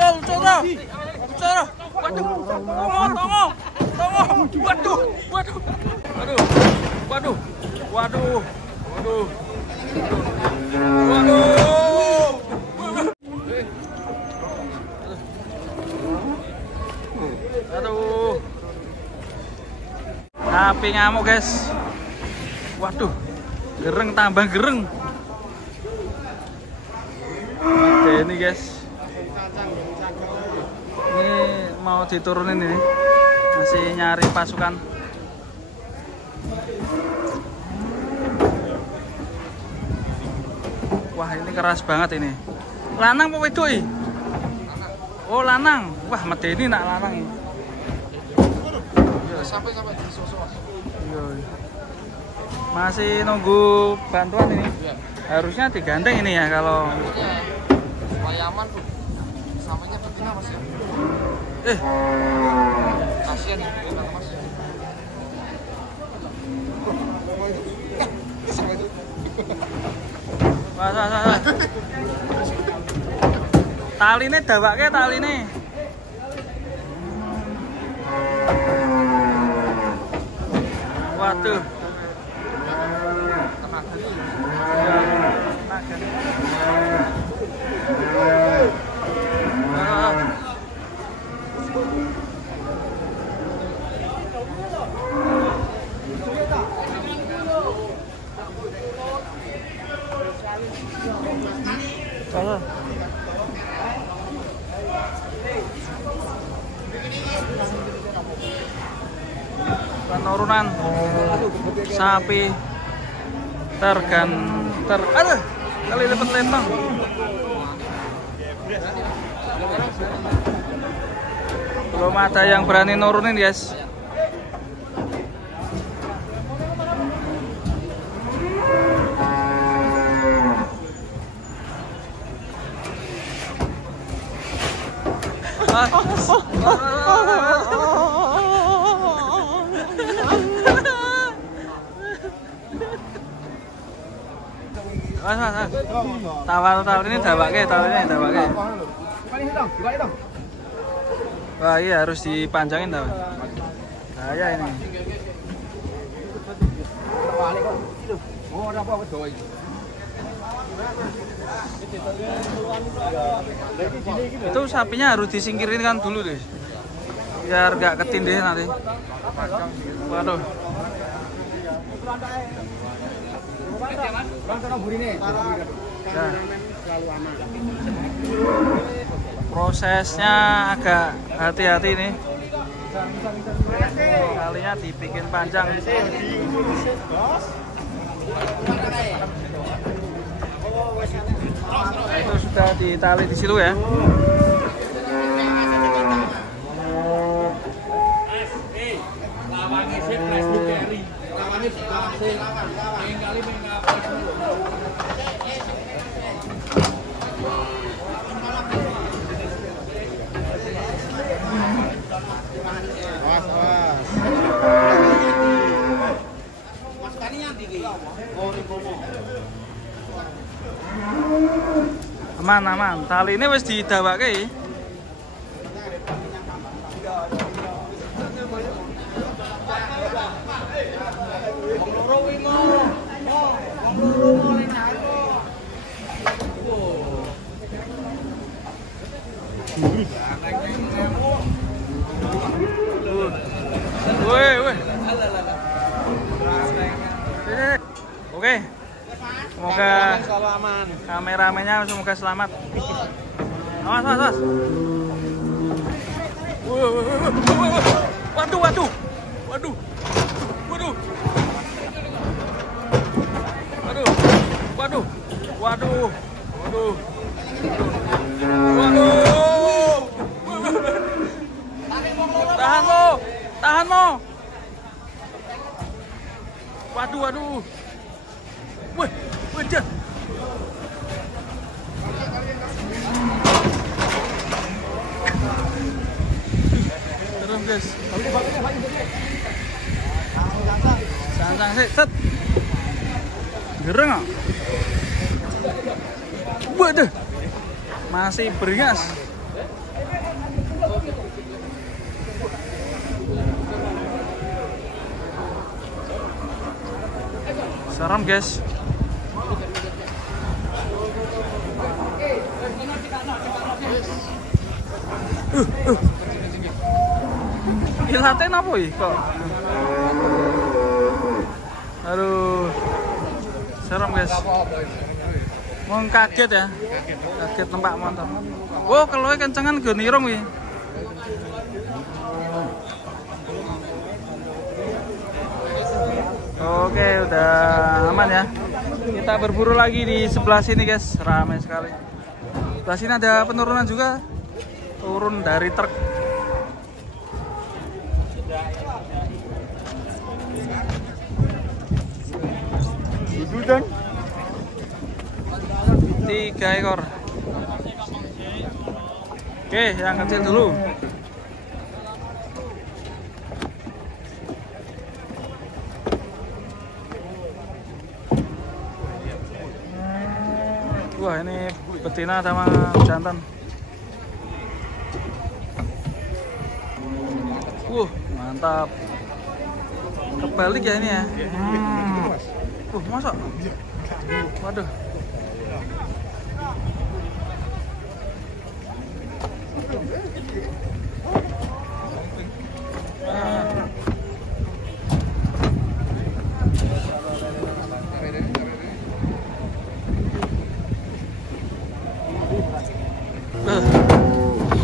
Lucu. Waduh, tongo. Waduh. Aduh. Sapi ngamuk, guys. Waduh. Gereng tambah gereng. Ini guys. Ini mau diturunin ini. Masih nyari pasukan. Wah, ini keras banget ini. Lanang apa wedok iki? Oh, lanang. Wah, medeni nak lanang ini. Sampai masih nunggu bantuan ini. Harusnya digandeng ini ya kalau supaya aman tuh. Samanya betina Mas ya. Kasihan betina Mas. Wah. Taline dawake taline. Waduh. Penurunan sapi aduh, kali lipat lempang. Belum ada yang berani nurunin, guys. Tawar ini dawake. Wah, iya harus dipanjangin tawar. Bahaya ini. Itu sapinya harus disingkirin kan dulu deh, biar gak ketindih nanti. Waduh. Nah, prosesnya agak hati-hati nih. Kalinya dibikin panjang. Itu sudah ditali di situ ya. Aman. Tali ini wis didawake. Oke. Semoga kameramennya semoga selamat. Awas. Waduh. Tahan lo. Waduh. Wajah. Terus guys. Santai sih, set. Gereng. Waduh. Masih beringas. Serem guys. Ilaten apa ya kok? Aduh, serem guys. Mau kaget ya? Kaget tempat motor. Wow, kalau kencengan gue nirong ya. Oke, udah aman ya. Kita berburu lagi di sebelah sini guys, ramai sekali. Sebelah sini ada penurunan juga, turun dari truk. Dan 3 ekor. Oke, yang kecil dulu. Wah, ini betina sama jantan. Mantap. Kebalik ya ini ya. Masa? Waduh.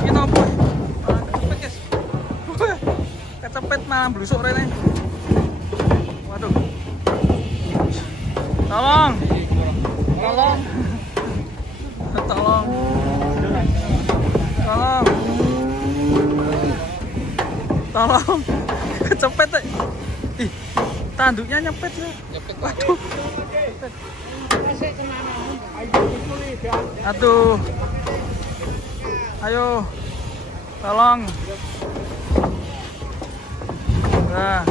Ini apa? Kecepet guys. Kecepet malam blusuk rene. Waduh. Tolong. Tolong. Tolong. Tolong. Tolong. Kecepet deh. Ih, tanduknya nyepet ya. Waduh. Aduh. Ayo. Tolong. Nah.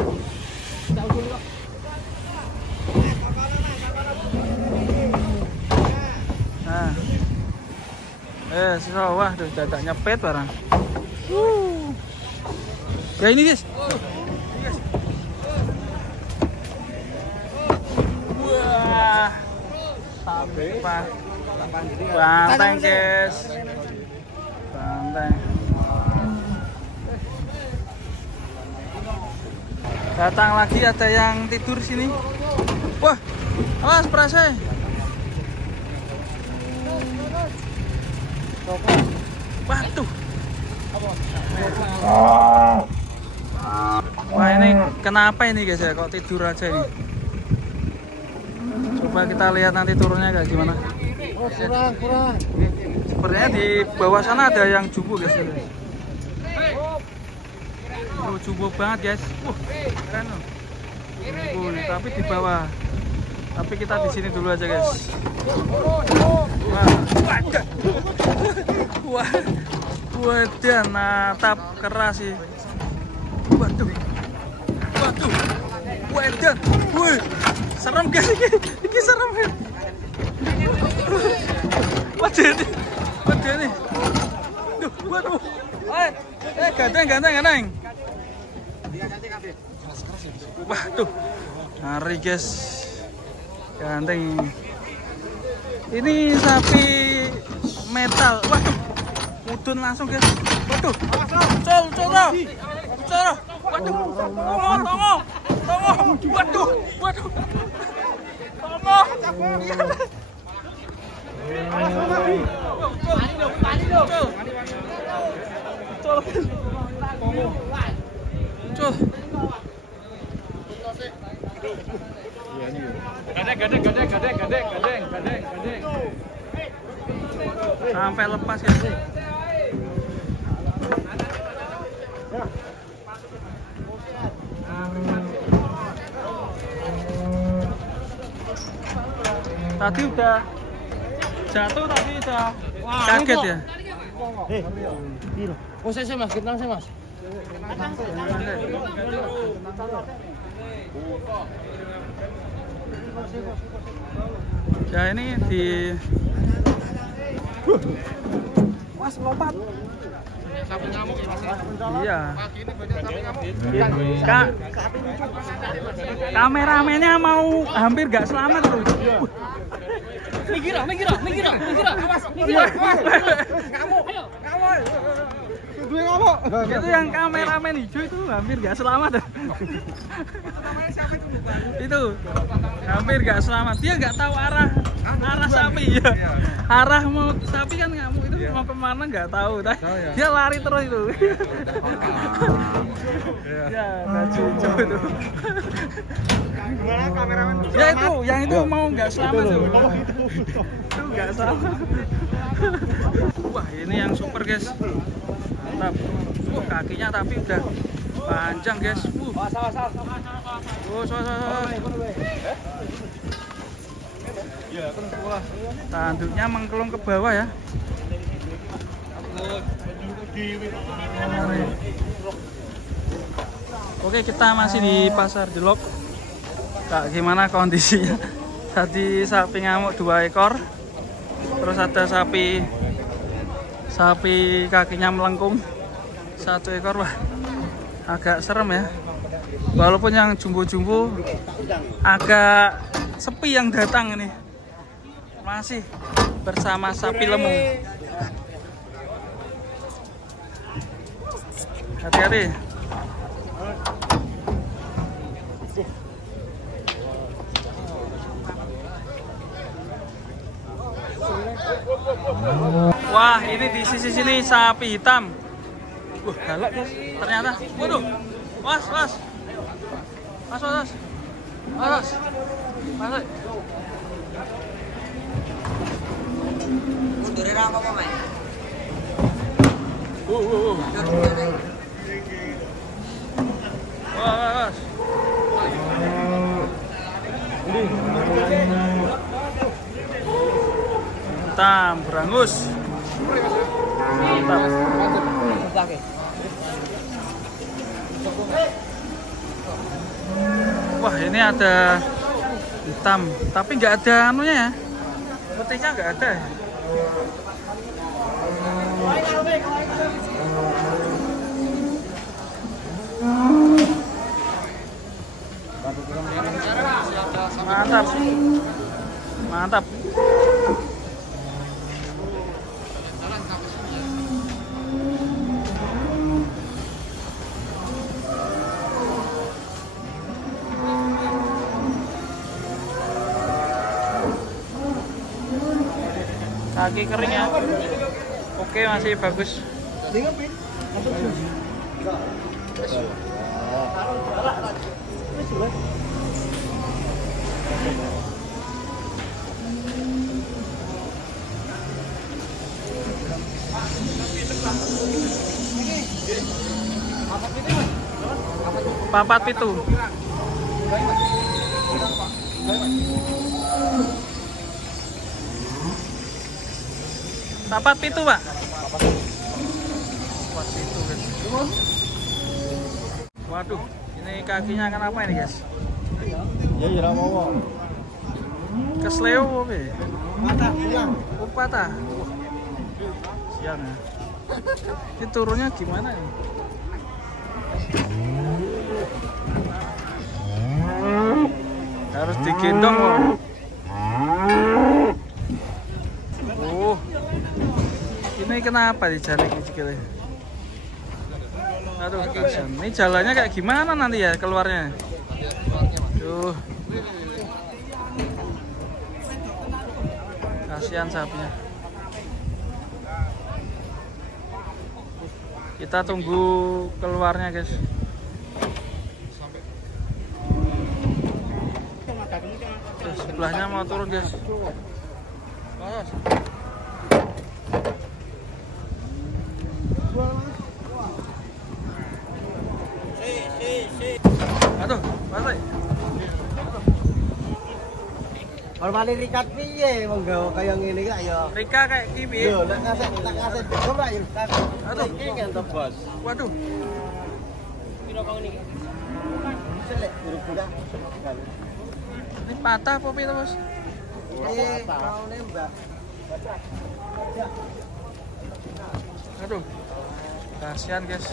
Wah, dadak nyepet barang. Ya ini guys. Wah. Banteng guys. Banteng. Datang lagi, ada yang tidur sini. Wah, awas perasaan. Waduh. Wah, ini kenapa ini guys ya, kok tidur aja ini. Coba kita lihat nanti turunnya kayak gimana. Kurang. Sepertinya di bawah sana ada yang jumbo guys. Jumbo banget guys. Keren loh. Tapi di bawah. Tapi kita di sini dulu aja guys. Wadah, natap keras sih. Waduh. Wadah. Wih, serem guys ini serem. Wadah nih. Waduh. Ganteng. Waduh. Ngeri guys. Ganteng. Ini sapi metal. Waduh. Mudun langsung guys. Waduh. Col. Waduh. Tongo. Waduh. Tongo. Col. Gadeng. Sampai lepas ya. Tadi udah jatuh, tadi udah kaget ya. Saya mas, kita mas. Ya ini di Mas lompat. Sapi ngamuk ya Mas. Iya. Pagi ini banyak sapi ngamuk. Kameramennya mau hampir gak selamat tuh. Minggir. Awas. Ngamuk. Itu yang kameramen hijau itu hampir gak selamat. Itu hampir gak selamat. Dia nggak tahu arah sapi ya. Arah mau sapi kan ngamuk itu mau kemana nggak tahu. Dia lari terus itu. Ya baju hijau itu. Gimana kameramen? Ya itu, yang itu mau nggak selamat tuh. Itu nggak selamat. Wah ini yang super guys. Mantap. Kakinya tapi udah panjang guys. Tanduknya mengkelung ke bawah ya. Oke, kita masih di pasar Jelok. Kak, gimana kondisinya? Tadi sapi ngamuk 2 ekor. Terus ada sapi kakinya melengkung 1 ekor. Wah, agak serem ya. Walaupun yang jumbo-jumbo agak sepi yang datang ini. Masih bersama sapi lemu. Hati-hati. Wah, ini di sisi sini sapi hitam. Galak guys, ternyata. Waduh, was. Masuk. Mundurin apa Mas? Was. Hitam, berangus. Mantap. Wah, ini ada hitam, tapi nggak ada anunya ya. Putihnya nggak ada. Mantap. Kaki kering ya. Oke, masih bagus. Papat pitu. Papat pitu, Pak. Papat pitu, guys. Waduh, ini kakinya kenapa ini, guys? Ya mau. Kesleo apa? Patah pulang. Oh, patah. Siang ya. Ini turunnya gimana ini? Harus digendong loh. Oh, ini kenapa dijaring sikilnya? Aduh, kasihan. Ini jalannya kayak gimana nanti ya keluarnya? Tuh, kasihan sapinya. Kita tunggu keluarnya, guys. Tuh, sebelahnya mau turun, guys. Aduh, balik. Kalau balik rikat piye wong gawe kaya ngene iki ya. Rika kayak gini. Yo, tak kasih coba ya. Aduh, iki kan to, Bos. Waduh. Piro kau niki? Selek buru-buru. Ini patah apa pito, Bos? Mau nembak. Aduh, kasihan guys.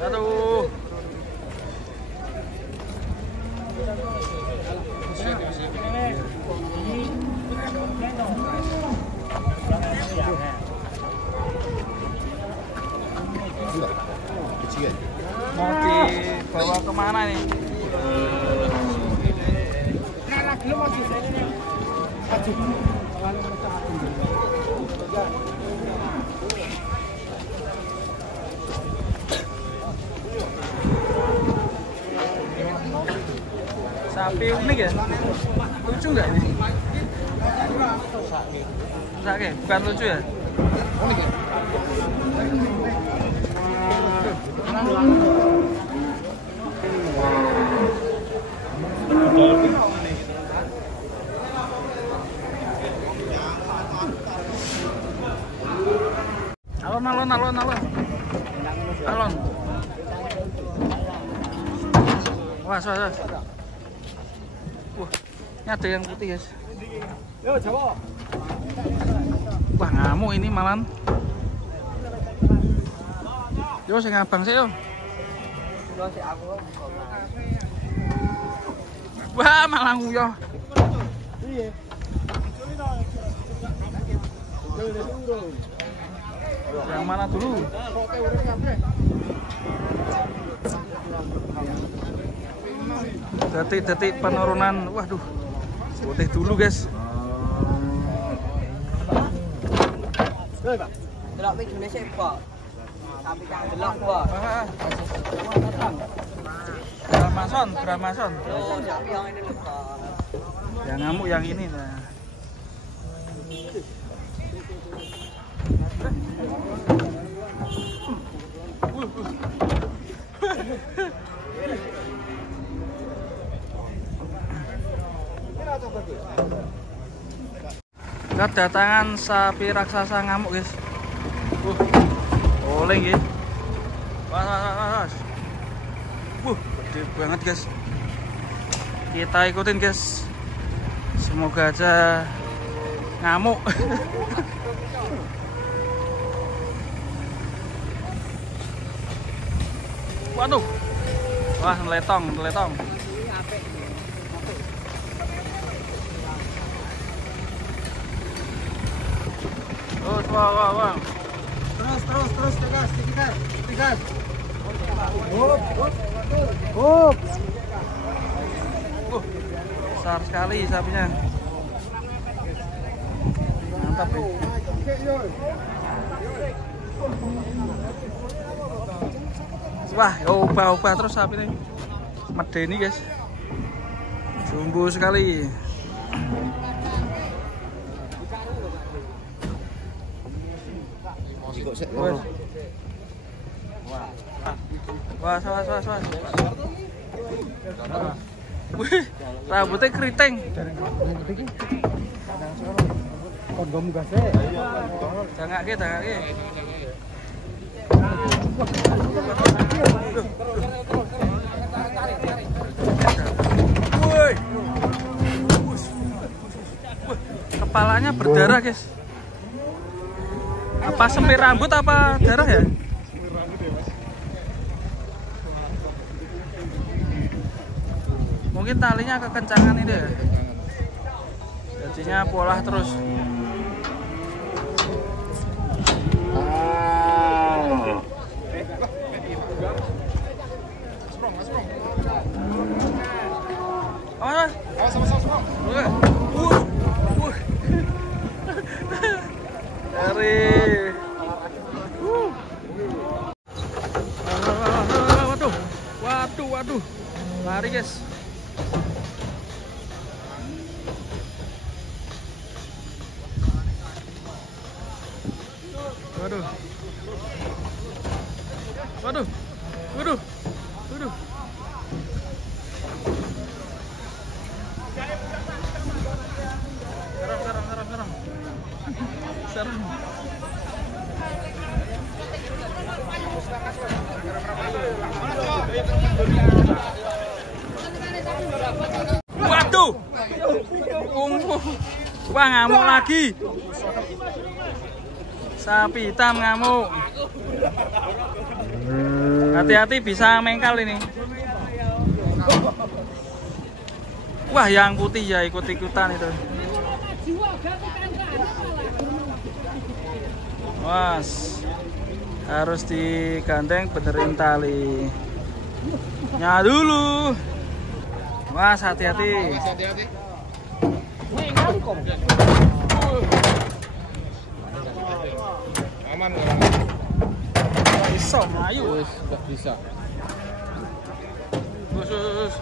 Aduh. Mau dibawa kemana nih? Sapi unik ya? Lucu nggak ini? Sapi, bukan lucu ya? Unik ya? Alon. Wah, wah, ini ada yang putih guys. Wah, ngamuk ini malan. Yo, sing abang sih yo. Wah, malah nguyuh. Iya. Yang mana dulu? Detik-detik penurunan. Waduh, putih dulu guys. Delok videone sik, Pak. Sapi kang delok, Pak. Gramason. Oh, sapi yang ini lho, Pak. Yang ngamuk yang ini nah. Kedatangan sapi raksasa ngamuk guys. Oleng ya. Wah. Gede banget guys. Kita ikutin guys. Semoga aja ngamuk. Waduh. Wah, meletong. Wah. Terus, tegas. Besar sekali sapinya. Mantap nih. Wah, ubah terus sapi ini. Medeni guys. Jumbo sekali. Wah. Wih, rambutnya keriting. Kondom gasnya. Dangake. Woi. Kepalanya berdarah, guys. Apa semir rambut apa darah ya? Mungkin talinya kekencangan ini ya. Jadinya pola terus. Waduh. Lari guys. Waduh. Serem. Wah, ngamuk lagi. Sapi hitam ngamuk. Hati-hati bisa mengkal ini. Wah, yang putih ya ikut-ikutan itu. Was, harus digandeng benerin tali. Nya dulu. Was, hati-hati. Aman Bisa, ayo. nggak bisa. Khusus.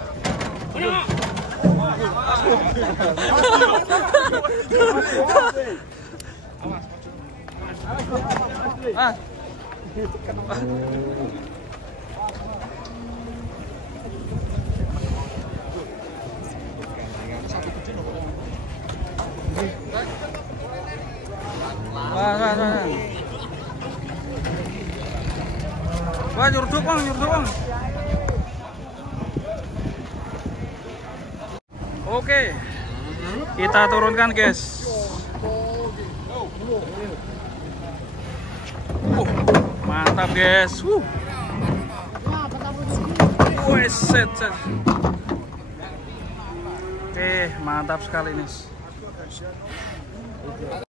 Ah. Wah, nyurduk bang. Oke, kita turunkan guys. Mantap guys. Set. Oke, mantap sekali nih.